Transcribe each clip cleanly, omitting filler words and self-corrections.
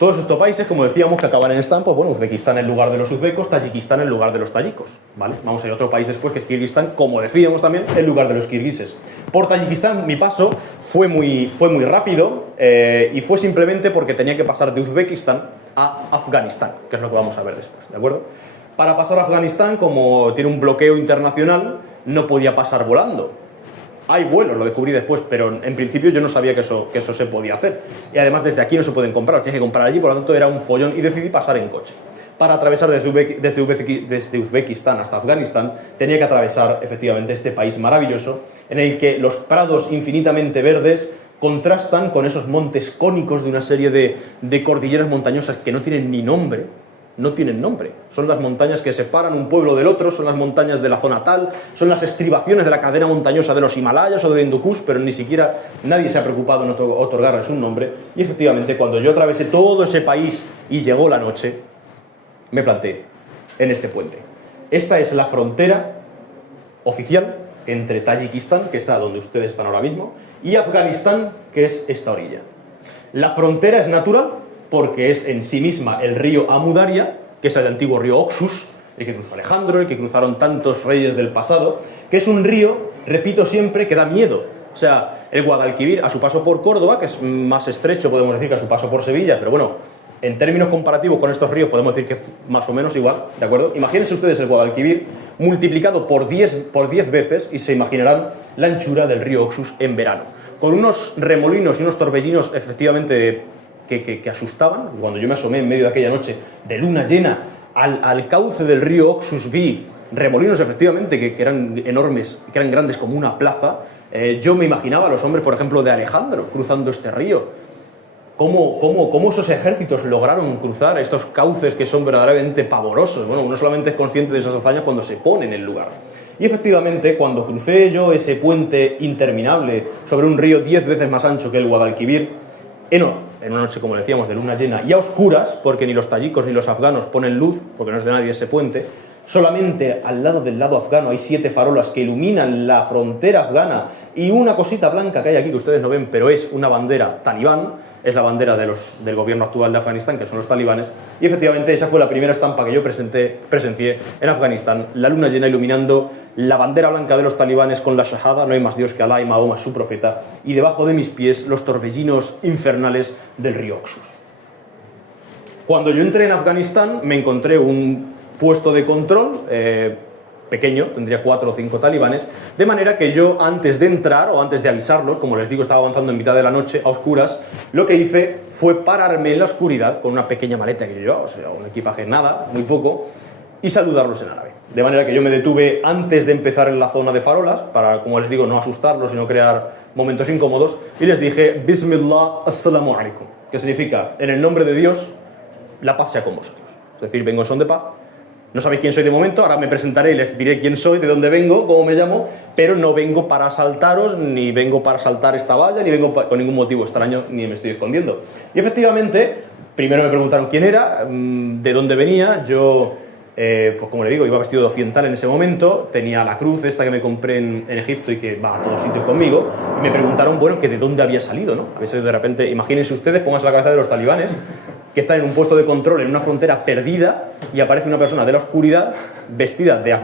Todos estos países, como decíamos, que acaban en Stan, pues bueno, Uzbekistán en lugar de los uzbecos, Tayikistán en lugar de los tayikos, ¿vale? Vamos a ir a otro país después, que es Kirguistán, como decíamos también, en lugar de los kirguises. Por Tayikistán mi paso fue muy rápido y fue simplemente porque tenía que pasar de Uzbekistán a Afganistán, que es lo que vamos a ver después, ¿de acuerdo? Para pasar a Afganistán, como tiene un bloqueo internacional, no podía pasar volando. Hay vuelos, lo descubrí después, pero en principio yo no sabía que eso se podía hacer. Y además desde aquí no se pueden comprar, tienes que comprar allí, por lo tanto era un follón y decidí pasar en coche. Para atravesar desde Uzbekistán hasta Afganistán tenía que atravesar efectivamente este país maravilloso en el que los prados infinitamente verdes contrastan con esos montes cónicos de una serie de cordilleras montañosas que no tienen ni nombre. No tienen nombre, son las montañas que separan un pueblo del otro, son las montañas de la zona tal, son las estribaciones de la cadena montañosa de los Himalayas o de Hindu Kush, pero ni siquiera nadie se ha preocupado en otorgarles un nombre. Y efectivamente, cuando yo atravesé todo ese país y llegó la noche, me planté en este puente. Esta es la frontera oficial entre Tayikistán, que está donde ustedes están ahora mismo, y Afganistán, que es esta orilla. La frontera es natural, porque es en sí misma el río Amu Daria, que es el antiguo río Oxus, el que cruzó Alejandro, el que cruzaron tantos reyes del pasado, que es un río, repito siempre, que da miedo. O sea, el Guadalquivir, a su paso por Córdoba, que es más estrecho, podemos decir, que a su paso por Sevilla, pero bueno, en términos comparativos con estos ríos podemos decir que es más o menos igual, ¿de acuerdo? Imagínense ustedes el Guadalquivir multiplicado por 10 veces y se imaginarán la anchura del río Oxus en verano, con unos remolinos y unos torbellinos efectivamente que asustaban. Cuando yo me asomé en medio de aquella noche de luna llena al cauce del río Oxus, vi remolinos efectivamente que eran enormes, que eran grandes como una plaza. Yo me imaginaba a los hombres, por ejemplo, de Alejandro cruzando este río. ¿Cómo esos ejércitos lograron cruzar estos cauces que son verdaderamente pavorosos? Bueno, uno solamente es consciente de esas hazañas cuando se pone en el lugar. Y efectivamente, cuando crucé yo ese puente interminable sobre un río 10 veces más ancho que el Guadalquivir, en una noche, como decíamos, de luna llena y a oscuras, porque ni los tayikos ni los afganos ponen luz, porque no es de nadie ese puente, solamente al lado del lado afgano hay 7 farolas que iluminan la frontera afgana y una cosita blanca que hay aquí que ustedes no ven, pero es una bandera talibán, es la bandera del gobierno actual de Afganistán, que son los talibanes, y efectivamente esa fue la primera estampa que yo presencié en Afganistán, la luna llena iluminando la bandera blanca de los talibanes con la shahada, no hay más Dios que Alá y Mahoma su profeta, y debajo de mis pies los torbellinos infernales del río Oxus. Cuando yo entré en Afganistán me encontré un puesto de control pequeño, tendría 4 o 5 talibanes, de manera que yo antes de entrar o antes de avisarlos, como les digo, estaba avanzando en mitad de la noche a oscuras, lo que hice fue pararme en la oscuridad con una pequeña maleta que yo llevaba, o sea, un equipaje nada, muy poco, y saludarlos en árabe. De manera que yo me detuve antes de empezar en la zona de farolas, para, como les digo, no asustarlos y no crear momentos incómodos, y les dije, Bismillah, assalamu alaikum, que significa, en el nombre de Dios, la paz sea con vosotros. Es decir, vengo en son de paz. No sabéis quién soy de momento, ahora me presentaré y les diré quién soy, de dónde vengo, cómo me llamo, pero no vengo para asaltaros, ni vengo para saltar esta valla, ni vengo con ningún motivo extraño, ni me estoy escondiendo. Y efectivamente, primero me preguntaron quién era, de dónde venía. Yo, pues como le digo, iba vestido de occidental en ese momento, tenía la cruz esta que me compré en Egipto y que va a todos sitios conmigo, y me preguntaron, bueno, que de dónde había salido, ¿no? Había salido de repente, imagínense ustedes, pónganse la cabeza de los talibanes, que están en un puesto de control en una frontera perdida y aparece una persona de la oscuridad vestida de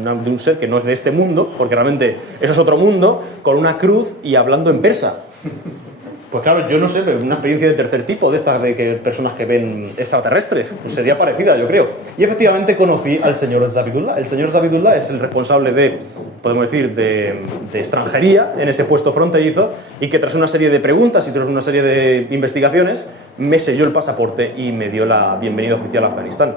un ser que no es de este mundo, porque realmente eso es otro mundo, con una cruz y hablando en persa. Pues claro, yo no sé, una experiencia de tercer tipo, de estas de que personas que ven extraterrestres, pues sería parecida, yo creo. Y efectivamente conocí al señor Zabidullah. El señor Zabidullah es el responsable de, podemos decir, de extranjería en ese puesto fronterizo, y que tras una serie de preguntas y tras una serie de investigaciones me selló el pasaporte y me dio la bienvenida oficial a Afganistán.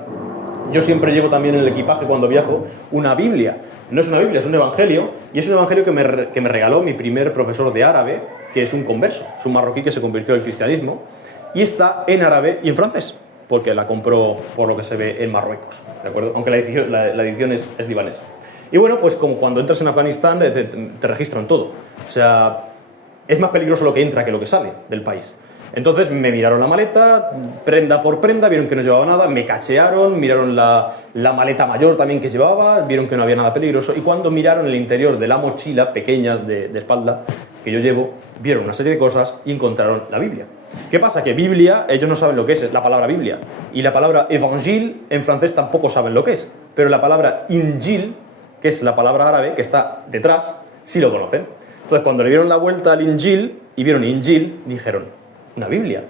Yo siempre llevo también en el equipaje cuando viajo una Biblia. No es una Biblia, es un evangelio, y es un evangelio que me regaló mi primer profesor de árabe, que es un converso, es un marroquí que se convirtió al cristianismo, y está en árabe y en francés, porque la compró por lo que se ve en Marruecos, ¿de acuerdo? Aunque la edición es libanesa. Y bueno, pues como cuando entras en Afganistán te registran todo, o sea, es más peligroso lo que entra que lo que sale del país. Entonces me miraron la maleta, prenda por prenda, vieron que no llevaba nada, me cachearon, miraron la maleta mayor también que llevaba, vieron que no había nada peligroso, y cuando miraron el interior de la mochila pequeña de espalda que yo llevo, vieron una serie de cosas y encontraron la Biblia. ¿Qué pasa? Que Biblia, ellos no saben lo que es la palabra Biblia. Y la palabra Evangil en francés tampoco saben lo que es. Pero la palabra Injil, que es la palabra árabe que está detrás, sí lo conocen. Entonces, cuando le dieron la vuelta al Injil y vieron Injil, dijeron, una Biblia.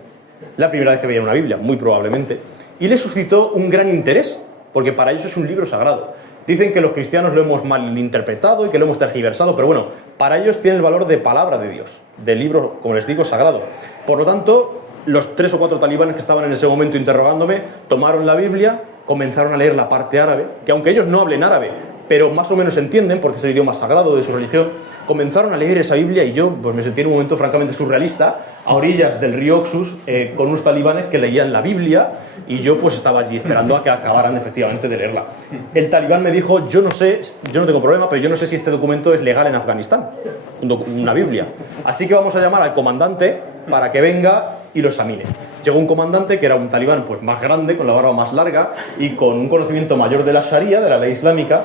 La primera vez que veían una Biblia, muy probablemente. Y les suscitó un gran interés, porque para ellos es un libro sagrado. Dicen que los cristianos lo hemos malinterpretado y que lo hemos tergiversado, pero bueno, para ellos tiene el valor de palabra de Dios, de libro, como les digo, sagrado. Por lo tanto, los 3 o 4 talibanes que estaban en ese momento interrogándome, tomaron la Biblia, comenzaron a leer la parte árabe, que aunque ellos no hablen árabe, pero más o menos entienden, porque es el idioma sagrado de su religión, comenzaron a leer esa Biblia y yo pues me sentí en un momento francamente surrealista, a orillas del río Oxus, con unos talibanes que leían la Biblia y yo pues estaba allí esperando a que acabaran efectivamente de leerla. El talibán me dijo, yo no sé, yo no tengo problema, pero yo no sé si este documento es legal en Afganistán, una Biblia. Así que vamos a llamar al comandante para que venga y lo examine. Llegó un comandante que era un talibán pues más grande, con la barba más larga y con un conocimiento mayor de la Sharia, de la ley islámica.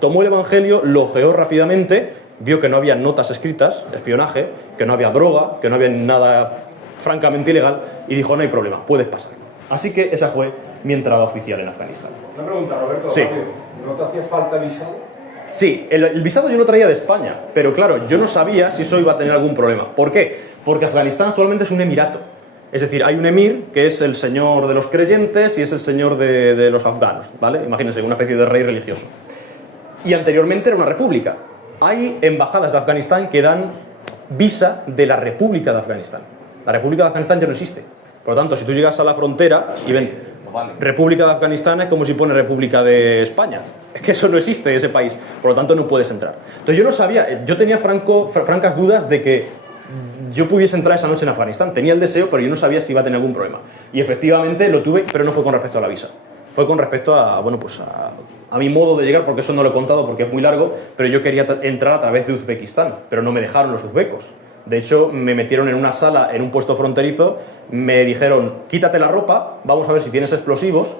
Tomó el evangelio, lo ojeó rápidamente, vio que no había notas escritas, espionaje, que no había droga, que no había nada francamente ilegal y dijo, no hay problema, puedes pasar. Así que esa fue mi entrada oficial en Afganistán. Una pregunta, Roberto, sí. rápido. ¿No te hacía falta visado? Sí, el visado yo lo traía de España, pero claro, yo no sabía si eso iba a tener algún problema. ¿Por qué? Porque Afganistán actualmente es un emirato. Es decir, hay un emir que es el señor de los creyentes y es el señor de los afganos, ¿vale? Imagínense, una especie de rey religioso. Y anteriormente era una república. Hay embajadas de Afganistán que dan visa de la República de Afganistán. La República de Afganistán ya no existe. Por lo tanto, si tú llegas a la frontera y ven República de Afganistán, es como si pone República de España. Es que eso no existe, ese país. Por lo tanto, no puedes entrar. Entonces yo no sabía, yo tenía francas dudas de que yo pudiese entrar esa noche en Afganistán. Tenía el deseo, pero yo no sabía si iba a tener algún problema. Y efectivamente lo tuve, pero no fue con respecto a la visa. Fue con respecto a, bueno, pues a mi modo de llegar, porque eso no lo he contado porque es muy largo, pero yo quería entrar a través de Uzbekistán, pero no me dejaron los uzbecos. De hecho, me metieron en una sala, en un puesto fronterizo, me dijeron, quítate la ropa, vamos a ver si tienes explosivos,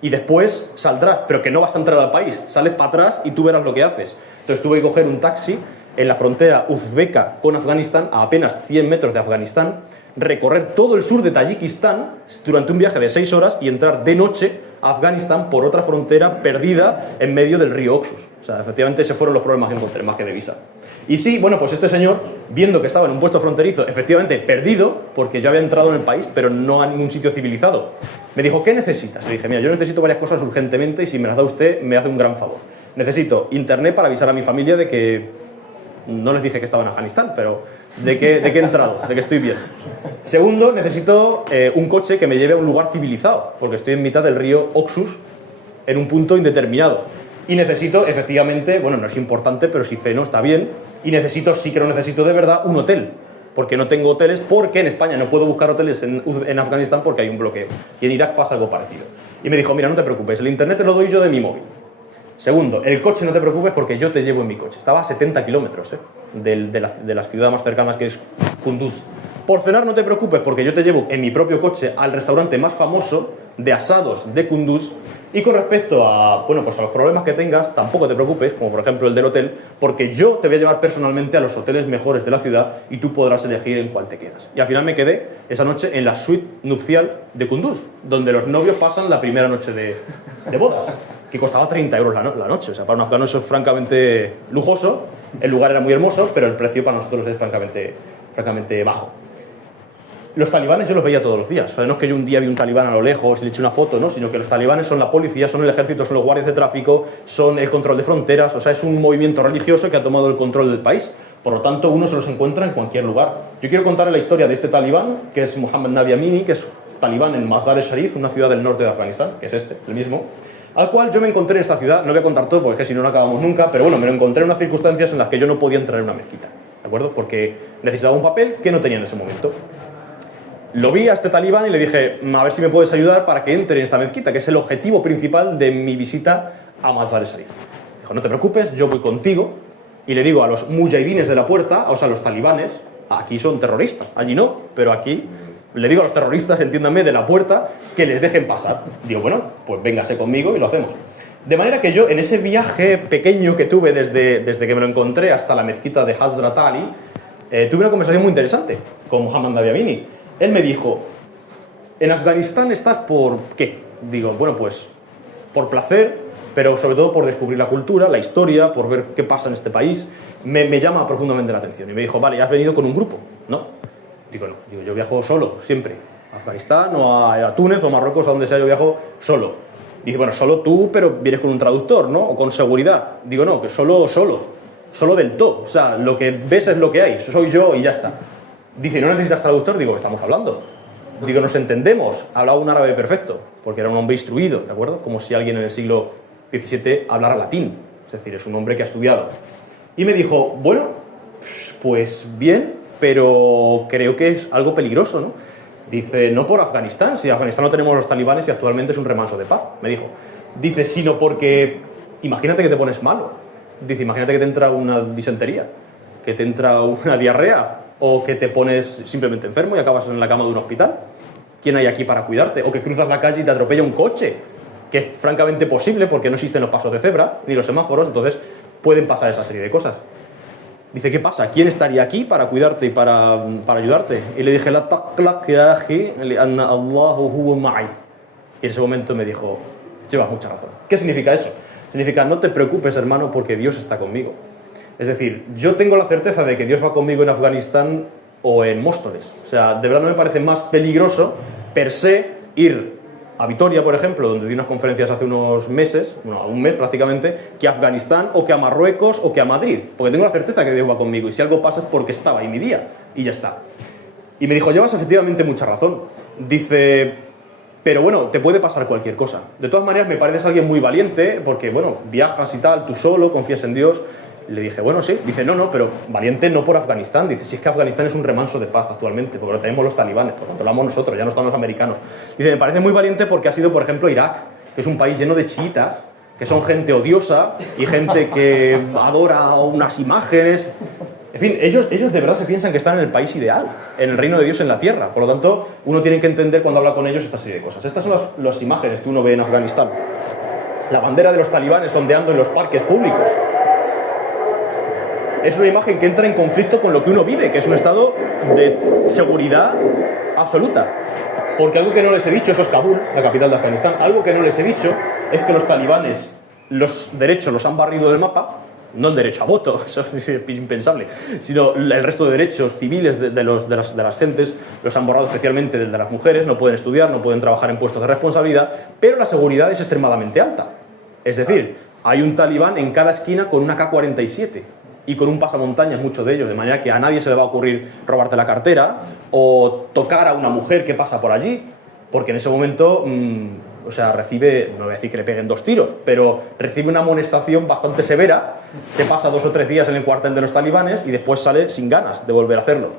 y después saldrás, pero que no vas a entrar al país, sales para atrás y tú verás lo que haces. Entonces tuve que coger un taxi en la frontera uzbeka con Afganistán, a apenas 100 metros de Afganistán, recorrer todo el sur de Tayikistán durante un viaje de 6 horas y entrar de noche a Afganistán por otra frontera perdida en medio del río Oxus. O sea, efectivamente, esos fueron los problemas que encontré, más que de visa. Y sí, bueno, pues este señor, viendo que estaba en un puesto fronterizo, efectivamente perdido, porque yo había entrado en el país, pero no a ningún sitio civilizado, me dijo, ¿qué necesitas? Le dije, mira, yo necesito varias cosas urgentemente y si me las da usted, me hace un gran favor. Necesito internet para avisar a mi familia de que, no les dije que estaba en Afganistán, pero de que he entrado, de que estoy bien. Segundo, necesito un coche que me lleve a un lugar civilizado, porque estoy en mitad del río Oxus, en un punto indeterminado. Y necesito, efectivamente, bueno, no es importante, pero si ceno está bien, y necesito, sí que lo necesito de verdad, un hotel. Porque no tengo hoteles, porque en España no puedo buscar hoteles en Afganistán porque hay un bloqueo. Y en Irak pasa algo parecido. Y me dijo, mira, no te preocupes, el internet te lo doy yo de mi móvil. Segundo, el coche no te preocupes porque yo te llevo en mi coche. Estaba a 70 kilómetros de la ciudad más cercana, que es Kunduz. Por cenar no te preocupes porque yo te llevo en mi propio coche al restaurante más famoso de asados de Kunduz. Y con respecto a, bueno, pues a los problemas que tengas, tampoco te preocupes, como por ejemplo el del hotel, porque yo te voy a llevar personalmente a los hoteles mejores de la ciudad y tú podrás elegir en cuál te quedas. Y al final me quedé esa noche en la suite nupcial de Kunduz, donde los novios pasan la primera noche de bodas, que costaba 30 euros la noche. O sea, para un afgano eso es francamente lujoso, el lugar era muy hermoso, pero el precio para nosotros es francamente bajo. Los talibanes yo los veía todos los días. O sea, no es que yo un día vi un talibán a lo lejos y le eché una foto, ¿no? Sino que los talibanes son la policía, son el ejército, son los guardias de tráfico, son el control de fronteras. O sea, es un movimiento religioso que ha tomado el control del país. Por lo tanto, uno se los encuentra en cualquier lugar. Yo quiero contarle la historia de este talibán, que es Muhammad Nabi Amini, que es talibán en Mazar-e-Sharif, una ciudad del norte de Afganistán, que es el mismo, al cual yo me encontré en esta ciudad. No voy a contar todo porque es que si no, no acabamos nunca, pero bueno, me lo encontré en unas circunstancias en las que yo no podía entrar en una mezquita, ¿de acuerdo? Porque necesitaba un papel que no tenía en ese momento. Lo vi a este talibán y le dije, a ver si me puedes ayudar para que entre en esta mezquita, que es el objetivo principal de mi visita a Mazar-e-Sharif. Dijo, no te preocupes, yo voy contigo. Y le digo a los mujahidines de la puerta, o sea, a los talibanes, aquí son terroristas, allí no, pero aquí le digo a los terroristas, entiéndanme, de la puerta, que les dejen pasar. Digo, bueno, pues véngase conmigo y lo hacemos. De manera que yo, en ese viaje pequeño que tuve desde que me lo encontré hasta la mezquita de Hazrat Ali, tuve una conversación muy interesante con Muhammad Nabi Amini. Él me dijo, ¿en Afganistán estás por qué? Digo, bueno, pues por placer, pero sobre todo por descubrir la cultura, la historia, por ver qué pasa en este país. Me llama profundamente la atención. Y me dijo, vale, ¿ya has venido con un grupo? No. Digo, no. Digo, yo viajo solo, siempre. A Afganistán o a Túnez o a Marruecos, a donde sea, yo viajo solo. Dije, bueno, solo tú, pero vienes con un traductor, ¿no? O con seguridad. Digo, no, que solo del todo. O sea, lo que ves es lo que hay. Soy yo y ya está. Dice, ¿no necesitas traductor? Digo, ¿qué estamos hablando? Digo, nos entendemos. Hablaba un árabe perfecto, porque era un hombre instruido, ¿de acuerdo? Como si alguien en el siglo XVII hablara latín. Es decir, es un hombre que ha estudiado. Y me dijo, bueno, pues bien, pero creo que es algo peligroso, ¿no? Dice, no por Afganistán, si en Afganistán no tenemos los talibanes y actualmente es un remanso de paz, me dijo. Dice, sino porque, imagínate que te pones malo. Dice, imagínate que te entra una disentería, que te entra una diarrea, o que te pones simplemente enfermo y acabas en la cama de un hospital. ¿Quién hay aquí para cuidarte? O que cruzas la calle y te atropella un coche, que es francamente posible porque no existen los pasos de cebra, ni los semáforos, entonces pueden pasar esa serie de cosas. Dice, ¿qué pasa? ¿Quién estaría aquí para cuidarte y para ayudarte? Y le dije, la taqlaq ya akhi, lianna Allahu huwa ma'i. Y en ese momento me dijo, llevas mucha razón. ¿Qué significa eso? Significa, no te preocupes, hermano, porque Dios está conmigo. Es decir, yo tengo la certeza de que Dios va conmigo en Afganistán o en Móstoles. O sea, de verdad no me parece más peligroso, per se, ir a Vitoria, por ejemplo, donde di unas conferencias hace unos meses, bueno, un mes prácticamente, que a Afganistán o que a Marruecos o que a Madrid, porque tengo la certeza que Dios va conmigo y si algo pasa es porque estaba ahí mi día y ya está. Y me dijo, llevas efectivamente mucha razón. Dice, pero bueno, te puede pasar cualquier cosa. De todas maneras, me pareces alguien muy valiente porque, bueno, viajas y tal, tú solo, confías en Dios. Le dije, bueno, sí. Dice, no, pero valiente no por Afganistán. Dice, si es que Afganistán es un remanso de paz actualmente, porque lo tenemos los talibanes, lo controlamos nosotros, ya no están los americanos. Dice, me parece muy valiente porque ha sido, por ejemplo, Irak, que es un país lleno de chiitas, que son gente odiosa y gente que adora unas imágenes. En fin, ellos de verdad se piensan que están en el país ideal, en el reino de Dios en la tierra. Por lo tanto, uno tiene que entender cuando habla con ellos esta serie de cosas. Estas son las imágenes que uno ve en Afganistán. La bandera de los talibanes ondeando en los parques públicos. Es una imagen que entra en conflicto con lo que uno vive, que es un estado de seguridad absoluta. Porque algo que no les he dicho, eso es Kabul, la capital de Afganistán, algo que no les he dicho es que los talibanes los derechos los han barrido del mapa, no el derecho a voto, eso es impensable, sino el resto de derechos civiles de las gentes los han borrado, especialmente el de las mujeres, no pueden estudiar, no pueden trabajar en puestos de responsabilidad, pero la seguridad es extremadamente alta. Es decir, hay un talibán en cada esquina con una K-47 y con un pasamontañas, muchos de ellos, de manera que a nadie se le va a ocurrir robarte la cartera o tocar a una mujer que pasa por allí, porque en ese momento, o sea, recibe, no voy a decir que le peguen 2 tiros, pero recibe una amonestación bastante severa, se pasa 2 o 3 días en el cuartel de los talibanes y después sale sin ganas de volver a hacerlo.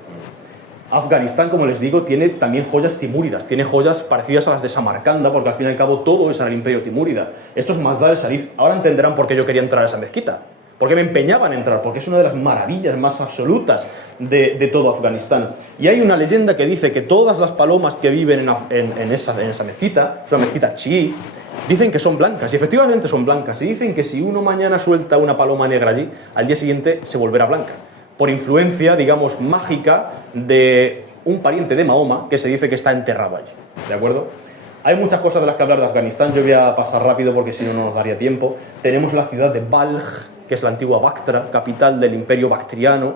Afganistán, como les digo, tiene también joyas timúridas, tiene joyas parecidas a las de Samarcanda, porque al fin y al cabo todo es al imperio timúrida. Esto es Mazar el-Sharif. Ahora entenderán por qué yo quería entrar a esa mezquita. Porque me empeñaba en entrar, porque es una de las maravillas más absolutas de todo Afganistán. Y hay una leyenda que dice que todas las palomas que viven en esa mezquita, es una mezquita chií, dicen que son blancas, y efectivamente son blancas, y dicen que si uno mañana suelta una paloma negra allí, al día siguiente se volverá blanca, por influencia, digamos, mágica de un pariente de Mahoma que se dice que está enterrado allí, ¿de acuerdo? Hay muchas cosas de las que hablar de Afganistán, yo voy a pasar rápido porque si no, no nos daría tiempo. Tenemos la ciudad de Balj, que es la antigua Bactra, capital del imperio bactriano.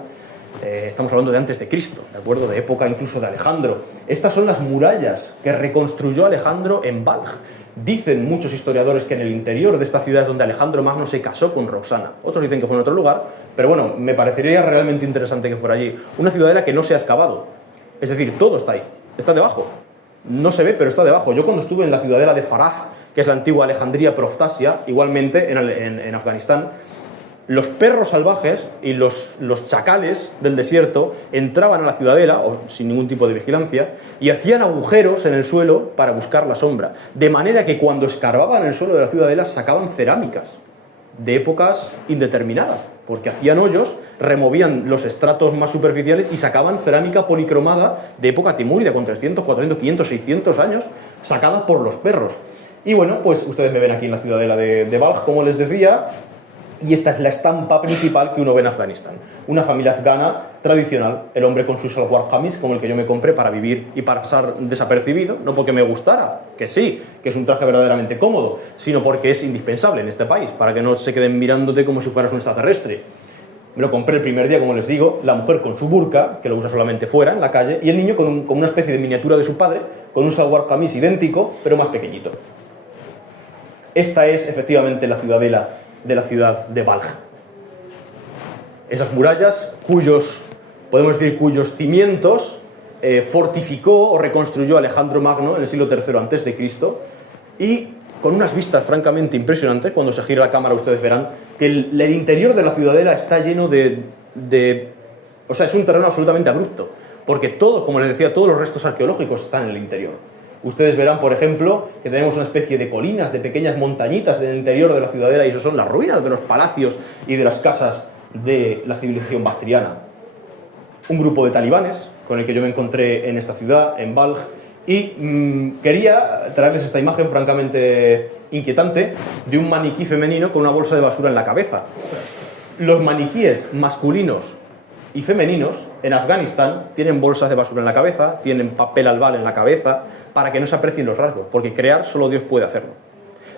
Estamos hablando de antes de Cristo, ¿de acuerdo? De época incluso de Alejandro. Estas son las murallas que reconstruyó Alejandro en Balj. Dicen muchos historiadores que en el interior de esta ciudad es donde Alejandro Magno se casó con Roxana. Otros dicen que fue en otro lugar, pero bueno, me parecería realmente interesante que fuera allí. Una ciudadela que no se ha excavado. Es decir, todo está ahí, está debajo. No se ve, pero está debajo. Yo cuando estuve en la ciudadela de Farah, que es la antigua Alejandría Proftasia, igualmente en Afganistán, los perros salvajes y los chacales del desierto entraban a la ciudadela, sin ningún tipo de vigilancia, y hacían agujeros en el suelo para buscar la sombra. De manera que cuando escarbaban el suelo de la ciudadela sacaban cerámicas de épocas indeterminadas, porque hacían hoyos, removían los estratos más superficiales y sacaban cerámica policromada de época timúrida, con 300, 400, 500, 600 años, sacada por los perros. Y bueno, pues ustedes me ven aquí en la ciudadela de Balj, como les decía, y esta es la estampa principal que uno ve en Afganistán. Una familia afgana tradicional, el hombre con su salwar kamis, como el que yo me compré para vivir y para pasar desapercibido, no porque me gustara, que sí, que es un traje verdaderamente cómodo, sino porque es indispensable en este país, para que no se queden mirándote como si fueras un extraterrestre. Me lo compré el primer día, como les digo, la mujer con su burka, que lo usa solamente fuera, en la calle, y el niño con una especie de miniatura de su padre, con un salwar kamis idéntico, pero más pequeñito. Esta es efectivamente la ciudadela de la ciudad de Balj. Esas murallas podemos decir, cuyos cimientos fortificó o reconstruyó Alejandro Magno en el siglo III a.C. y con unas vistas francamente impresionantes. Cuando se gire la cámara ustedes verán que el interior de la ciudadela está lleno o sea, es un terreno absolutamente abrupto, porque todos, como les decía, todos los restos arqueológicos están en el interior. Ustedes verán, por ejemplo, que tenemos una especie de colinas, de pequeñas montañitas en el interior de la ciudadela, y eso son las ruinas de los palacios y de las casas de la civilización bactriana. Un grupo de talibanes con el que yo me encontré en esta ciudad, en Balj, y quería traerles esta imagen francamente inquietante de un maniquí femenino con una bolsa de basura en la cabeza. Los maniquíes masculinos y femeninos en Afganistán tienen bolsas de basura en la cabeza, tienen papel albal en la cabeza, para que no se aprecien los rasgos, porque crear solo Dios puede hacerlo.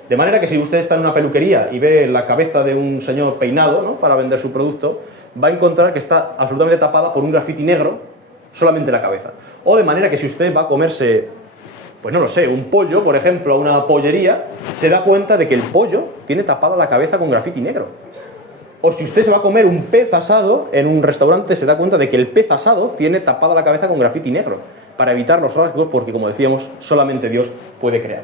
De manera que si usted está en una peluquería y ve la cabeza de un señor peinado, ¿no?, para vender su producto, va a encontrar que está absolutamente tapada por un grafiti negro, solamente la cabeza. O de manera que si usted va a comerse, pues no lo sé, un pollo, por ejemplo, a una pollería, se da cuenta de que el pollo tiene tapada la cabeza con grafiti negro. O si usted se va a comer un pez asado en un restaurante, se da cuenta de que el pez asado tiene tapada la cabeza con grafiti negro, para evitar los rasgos, porque, como decíamos, solamente Dios puede crear.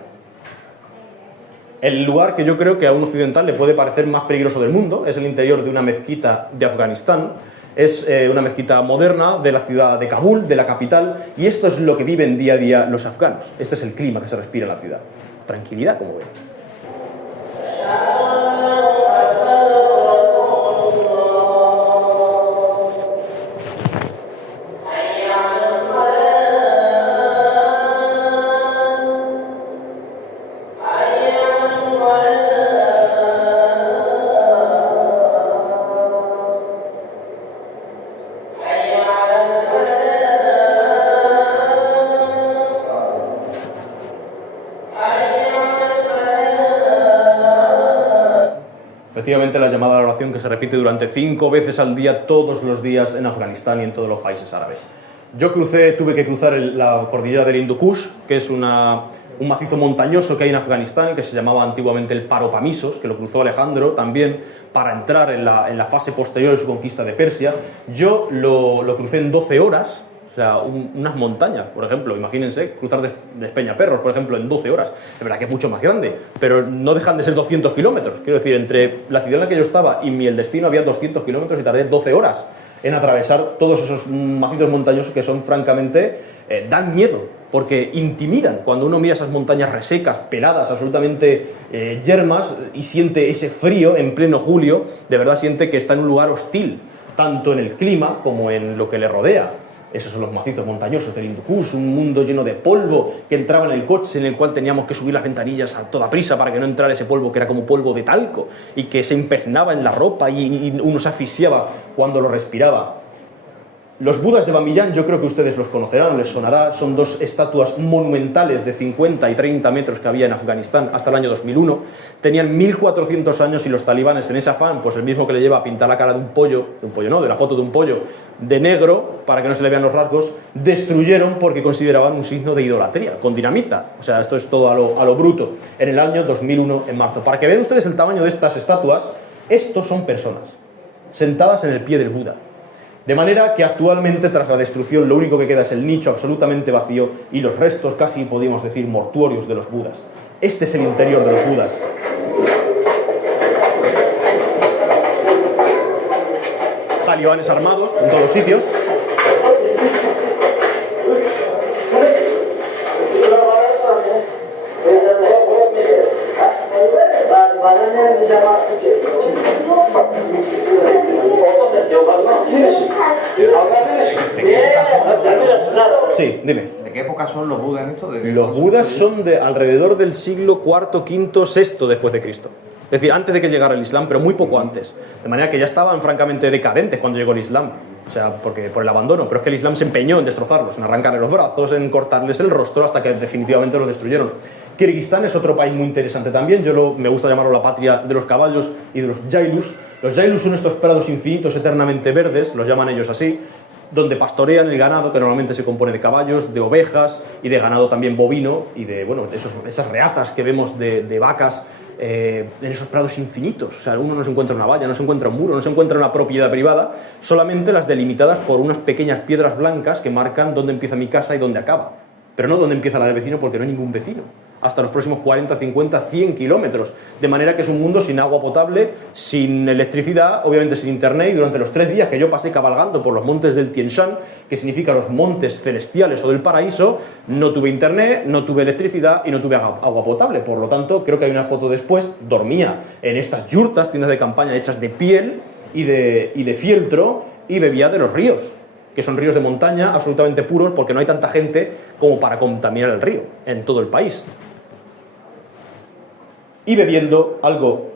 El lugar que yo creo que a un occidental le puede parecer más peligroso del mundo es el interior de una mezquita de Afganistán. Es una mezquita moderna de la ciudad de Kabul, de la capital, y esto es lo que viven día a día los afganos. Este es el clima que se respira en la ciudad. Tranquilidad, como ven. Efectivamente, la llamada a la oración que se repite durante 5 veces al día, todos los días en Afganistán y en todos los países árabes. Yo tuve que cruzar la cordillera del Hindu Kush, que es un macizo montañoso que hay en Afganistán, que se llamaba antiguamente el Paropamisos, que lo cruzó Alejandro también para entrar en la fase posterior de su conquista de Persia. Yo lo crucé en 12 horas. O sea, unas montañas, por ejemplo, imagínense, cruzar de Despeñaperros, por ejemplo, en 12 horas. Es verdad que es mucho más grande, pero no dejan de ser 200 kilómetros. Quiero decir, entre la ciudad en la que yo estaba y el destino había 200 kilómetros y tardé 12 horas en atravesar todos esos macizos montañosos que son, francamente, dan miedo, porque intimidan. Cuando uno mira esas montañas resecas, peladas, absolutamente yermas, y siente ese frío en pleno julio, de verdad siente que está en un lugar hostil, tanto en el clima como en lo que le rodea. Esos son los macizos montañosos del Hindu Kush, un mundo lleno de polvo que entraba en el coche, en el cual teníamos que subir las ventanillas a toda prisa para que no entrara ese polvo que era como polvo de talco y que se impregnaba en la ropa y uno se asfixiaba cuando lo respiraba. Los Budas de Bamiyan, yo creo que ustedes los conocerán, les sonará, son 2 estatuas monumentales de 50 y 30 metros que había en Afganistán hasta el año 2001. Tenían 1400 años y los talibanes, en ese afán, pues el mismo que le lleva a pintar la cara de un pollo no, de la foto de un pollo, de negro, para que no se le vean los rasgos, destruyeron porque consideraban un signo de idolatría, con dinamita. O sea, esto es todo a lo bruto, en el año 2001, en marzo. Para que vean ustedes el tamaño de estas estatuas, estos son personas, sentadas en el pie del Buda. De manera que actualmente, tras la destrucción, lo único que queda es el nicho absolutamente vacío y los restos, casi podríamos decir, mortuorios de los Budas. Este es el interior de los Budas. Talibanes armados en todos los sitios. Sí, dime. ¿De qué época son los Budas estos? Los Budas son de alrededor del siglo IV, V, VI después de Cristo. Es decir, antes de que llegara el Islam, pero muy poco antes. De manera que ya estaban francamente decadentes cuando llegó el Islam. o sea, porque por el abandono, pero es que el Islam se empeñó en destrozarlos, en arrancarles los brazos, en cortarles el rostro, hasta que definitivamente los destruyeron. Kirguistán es otro país muy interesante también, me gusta llamarlo la patria de los caballos y de los yailus. Los yailus son estos prados infinitos eternamente verdes, los llaman ellos así, donde pastorean el ganado, que normalmente se compone de caballos, de ovejas y de ganado también bovino y de, bueno, esas reatas que vemos de vacas en esos prados infinitos. O sea, uno no se encuentra una valla, no se encuentra un muro, no se encuentra una propiedad privada, solamente las delimitadas por unas pequeñas piedras blancas que marcan dónde empieza mi casa y dónde acaba. Pero no dónde empieza la del vecino, porque no hay ningún vecino. Hasta los próximos 40, 50, 100 kilómetros. De manera que es un mundo sin agua potable, sin electricidad, obviamente sin internet, y durante los 3 días que yo pasé cabalgando por los montes del Tien Shan, que significa los montes celestiales o del paraíso, no tuve internet, no tuve electricidad y no tuve agua potable. Por lo tanto, creo que hay una foto después, dormía en estas yurtas, tiendas de campaña hechas de piel y de fieltro, y bebía de los ríos, que son ríos de montaña absolutamente puros, porque no hay tanta gente como para contaminar el río en todo el país. Y bebiendo algo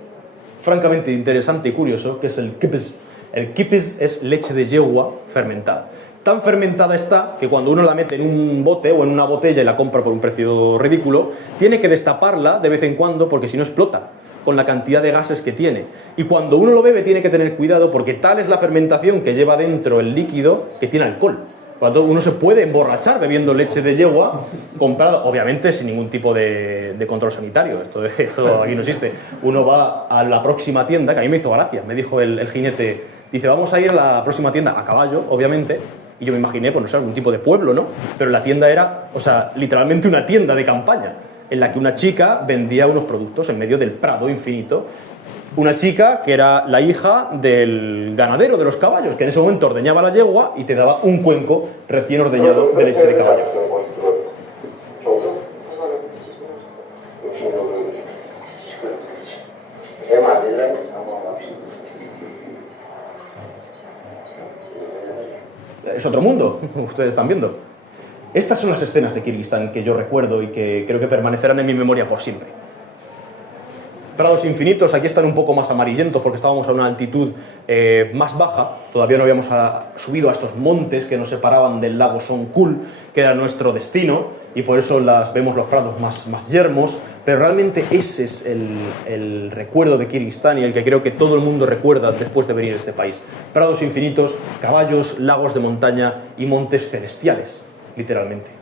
francamente interesante y curioso, que es el kipis. El kipis es leche de yegua fermentada. Tan fermentada está que cuando uno la mete en un bote o en una botella y la compra por un precio ridículo, tiene que destaparla de vez en cuando porque si no explota con la cantidad de gases que tiene. Y cuando uno lo bebe tiene que tener cuidado porque tal es la fermentación que lleva dentro el líquido que tiene alcohol. Cuando uno se puede emborrachar bebiendo leche de yegua comprada, obviamente sin ningún tipo de control sanitario. Esto aquí no existe. Uno va a la próxima tienda, que a mí me hizo gracia, me dijo el jinete, dice, vamos a ir a la próxima tienda, a caballo, obviamente, y yo me imaginé, pues no sé, algún tipo de pueblo, ¿no? Pero la tienda era, o sea, literalmente una tienda de campaña, en la que una chica vendía unos productos en medio del prado infinito. Una chica que era la hija del ganadero de los caballos, que en ese momento ordeñaba la yegua y te daba un cuenco recién ordeñado de leche de caballo. Es otro mundo, ustedes están viendo. Estas son las escenas de Kirguistán que yo recuerdo y que creo que permanecerán en mi memoria por siempre. Prados infinitos, aquí están un poco más amarillentos porque estábamos a una altitud más baja, todavía no habíamos subido a estos montes que nos separaban del lago Songkhul, que era nuestro destino, y por eso vemos los prados más yermos, pero realmente ese es el recuerdo de Kirguistán y el que creo que todo el mundo recuerda después de venir a este país. Prados infinitos, caballos, lagos de montaña y montes celestiales, literalmente.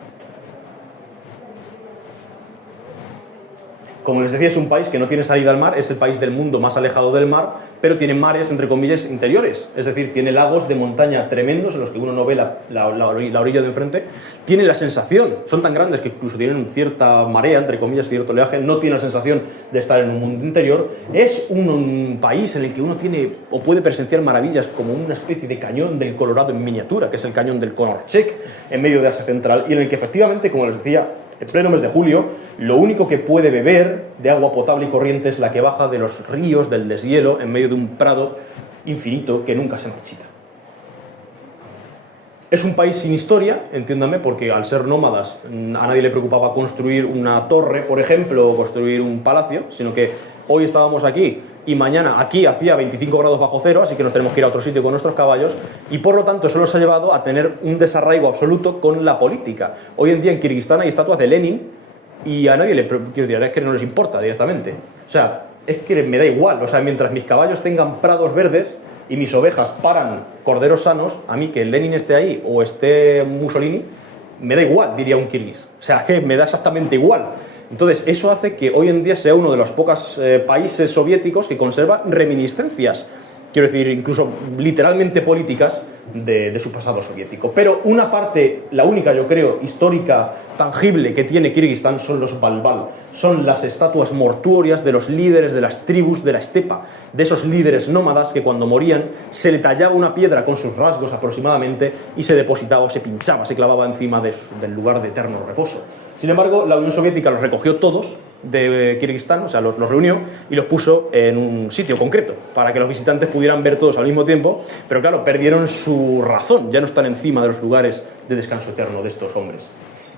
Como les decía, es un país que no tiene salida al mar, es el país del mundo más alejado del mar, pero tiene mares, entre comillas, interiores. Es decir, tiene lagos de montaña tremendos en los que uno no ve la orilla de enfrente. Tiene la sensación, son tan grandes que incluso tienen cierta marea, entre comillas, cierto oleaje, no tiene la sensación de estar en un mundo interior. Es un país en el que uno tiene o puede presenciar maravillas como una especie de cañón del Colorado en miniatura, que es el cañón del Conorchek, en medio de Asia Central, y en el que efectivamente, como les decía, en pleno mes de julio, lo único que puede beber de agua potable y corriente es la que baja de los ríos, del deshielo, en medio de un prado infinito que nunca se marchita. Es un país sin historia, entiéndame, porque al ser nómadas a nadie le preocupaba construir una torre, por ejemplo, o construir un palacio, sino que hoy estábamos aquí y mañana aquí hacía 25 grados bajo cero, así que nos tenemos que ir a otro sitio con nuestros caballos, y por lo tanto eso nos ha llevado a tener un desarraigo absoluto con la política. Hoy en día en Kirguistán hay estatuas de Lenin y a nadie es que no les importa directamente. O sea, es que me da igual, o sea, mientras mis caballos tengan prados verdes y mis ovejas paran corderos sanos, a mí que Lenin esté ahí o esté Mussolini, me da igual, diría un kirguís. O sea, que me da exactamente igual. Entonces, eso hace que hoy en día sea uno de los pocos países soviéticos que conserva reminiscencias, quiero decir, incluso literalmente políticas de su pasado soviético. Pero una parte, la única, yo creo, histórica, tangible que tiene Kirguistán son los balbal. Son las estatuas mortuorias de los líderes de las tribus de la estepa, de esos líderes nómadas que cuando morían se le tallaba una piedra con sus rasgos aproximadamente y se depositaba o se pinchaba, se clavaba encima del lugar de eterno reposo. Sin embargo, la Unión Soviética los recogió todos de Kirguistán, o sea, los reunió y los puso en un sitio concreto para que los visitantes pudieran ver todos al mismo tiempo, pero claro, perdieron su razón, ya no están encima de los lugares de descanso eterno de estos hombres.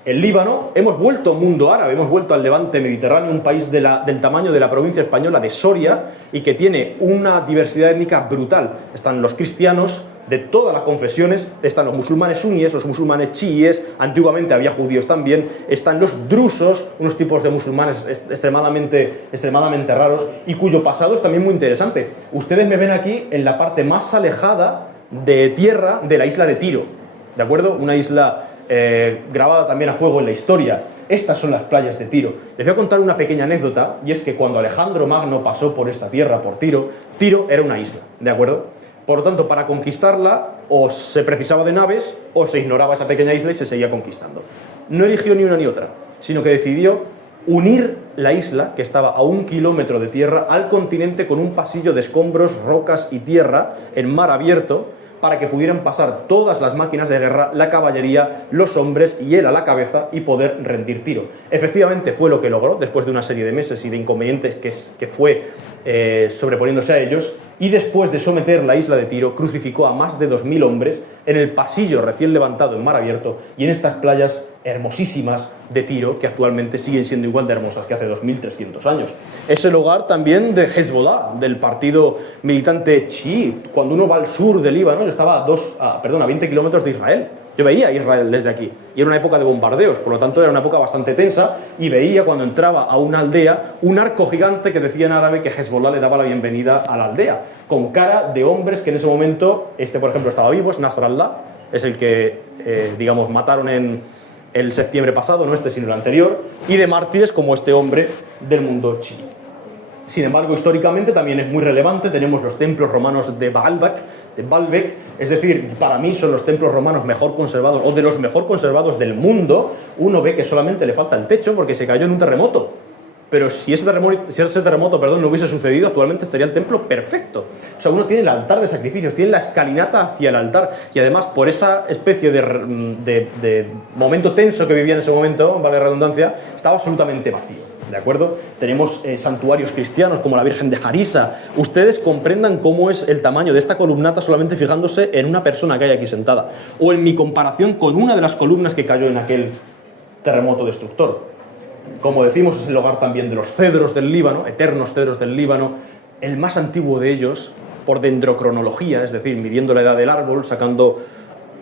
El Líbano, hemos vuelto mundo árabe, hemos vuelto al levante mediterráneo, un país del tamaño de la provincia española de Soria y que tiene una diversidad étnica brutal. Están los cristianos, de todas las confesiones. Están los musulmanes suníes, los musulmanes chiíes, antiguamente había judíos también, están los drusos, unos tipos de musulmanes extremadamente raros y cuyo pasado es también muy interesante. Ustedes me ven aquí en la parte más alejada de tierra de la isla de Tiro, ¿de acuerdo? Una isla grabada también a fuego en la historia. Estas son las playas de Tiro. Les voy a contar una pequeña anécdota, y es que cuando Alejandro Magno pasó por esta tierra, por Tiro, Tiro era una isla, ¿de acuerdo? Por lo tanto, para conquistarla, o se precisaba de naves, o se ignoraba esa pequeña isla y se seguía conquistando. No eligió ni una ni otra, sino que decidió unir la isla, que estaba a 1 kilómetro de tierra, al continente con un pasillo de escombros, rocas y tierra en mar abierto, para que pudieran pasar todas las máquinas de guerra, la caballería, los hombres y él a la cabeza y poder rendir Tiro. Efectivamente fue lo que logró, después de una serie de meses y de inconvenientes que fue sobreponiéndose a ellos, y después de someter la isla de Tiro, crucificó a más de 2000 hombres en el pasillo recién levantado en mar abierto y en estas playas hermosísimas de Tiro, que actualmente siguen siendo igual de hermosas que hace 2300 años. Es el hogar también de Hezbollah, del partido militante chií. Cuando uno va al sur del Líbano, yo estaba a 20 kilómetros de Israel. Yo veía a Israel desde aquí, y era una época de bombardeos, por lo tanto era una época bastante tensa, y veía cuando entraba a una aldea un arco gigante que decía en árabe que Hezbollah le daba la bienvenida a la aldea, con cara de hombres que en ese momento, por ejemplo estaba vivo, es Nasrallah, es el que, mataron en el septiembre pasado, no sino el anterior, y de mártires como este hombre del mundo chií. Sin embargo, históricamente también es muy relevante, tenemos los templos romanos de Baalbek, es decir, para mí son los templos romanos mejor conservados, o de los mejor conservados del mundo. Uno ve que solamente le falta el techo porque se cayó en un terremoto. Pero si ese terremoto no hubiese sucedido, actualmente estaría el templo perfecto. O sea, uno tiene el altar de sacrificios, tiene la escalinata hacia el altar, y además por esa especie de momento tenso que vivía en ese momento, vale la redundancia, estaba absolutamente vacío. ¿De acuerdo? Tenemos santuarios cristianos como la Virgen de Jarisa. Ustedes comprendan cómo es el tamaño de esta columnata solamente fijándose en una persona que hay aquí sentada, o en mi comparación con una de las columnas que cayó en aquel terremoto destructor. Como decimos, es el hogar también de los cedros del Líbano, eternos cedros del Líbano. El más antiguo de ellos, por dendrocronología, es decir, midiendo la edad del árbol, sacando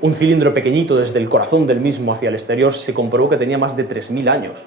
un cilindro pequeñito desde el corazón del mismo hacia el exterior, se comprobó que tenía más de 3000 años.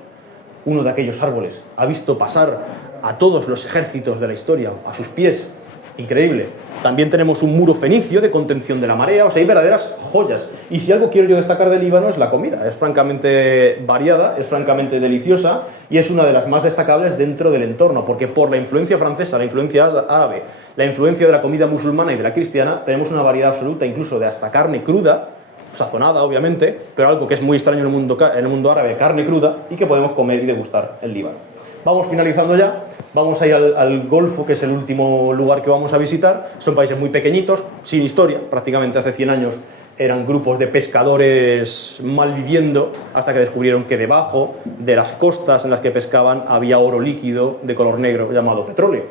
Uno de aquellos árboles ha visto pasar a todos los ejércitos de la historia a sus pies. Increíble. También tenemos un muro fenicio de contención de la marea. O sea, hay verdaderas joyas. Y si algo quiero yo destacar del Líbano es la comida. Es francamente variada, es francamente deliciosa y es una de las más destacables dentro del entorno, porque por la influencia francesa, la influencia árabe, la influencia de la comida musulmana y de la cristiana, tenemos una variedad absoluta, incluso de hasta carne cruda, sazonada obviamente, pero algo que es muy extraño en el mundo árabe, carne cruda, y que podemos comer y degustar en Líbano. Vamos finalizando ya, vamos a ir al Golfo, que es el último lugar que vamos a visitar. Son países muy pequeñitos, sin historia, prácticamente hace 100 años eran grupos de pescadores malviviendo, hasta que descubrieron que debajo de las costas en las que pescaban había oro líquido de color negro llamado petróleo.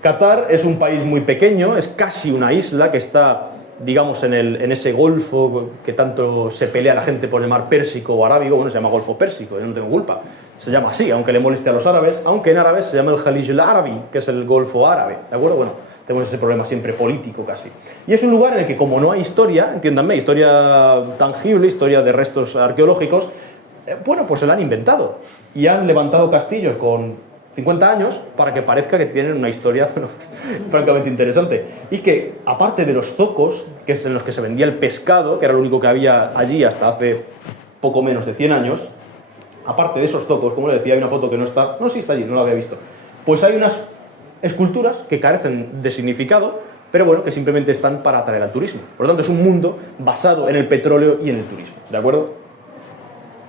Qatar es un país muy pequeño, es casi una isla que está, digamos, en ese golfo que tanto se pelea la gente por el mar Pérsico o Arábigo. Bueno, se llama Golfo Pérsico, yo no tengo culpa, se llama así, aunque le moleste a los árabes, aunque en árabe se llama el Jalij al-Arabi, que es el Golfo Árabe, ¿de acuerdo? Bueno, tenemos ese problema siempre político casi. Y es un lugar en el que, como no hay historia, entiéndanme, historia tangible, historia de restos arqueológicos, bueno, pues se la han inventado y han levantado castillos con 50 años para que parezca que tienen una historia, bueno, francamente interesante. Y que, aparte de los zocos, que es en los que se vendía el pescado, que era lo único que había allí hasta hace poco menos de 100 años, aparte de esos zocos, como le decía, hay una foto que no está, no, sí está allí, no la había visto, pues hay unas esculturas que carecen de significado, pero bueno, que simplemente están para atraer al turismo. Por lo tanto, es un mundo basado en el petróleo y en el turismo, ¿de acuerdo?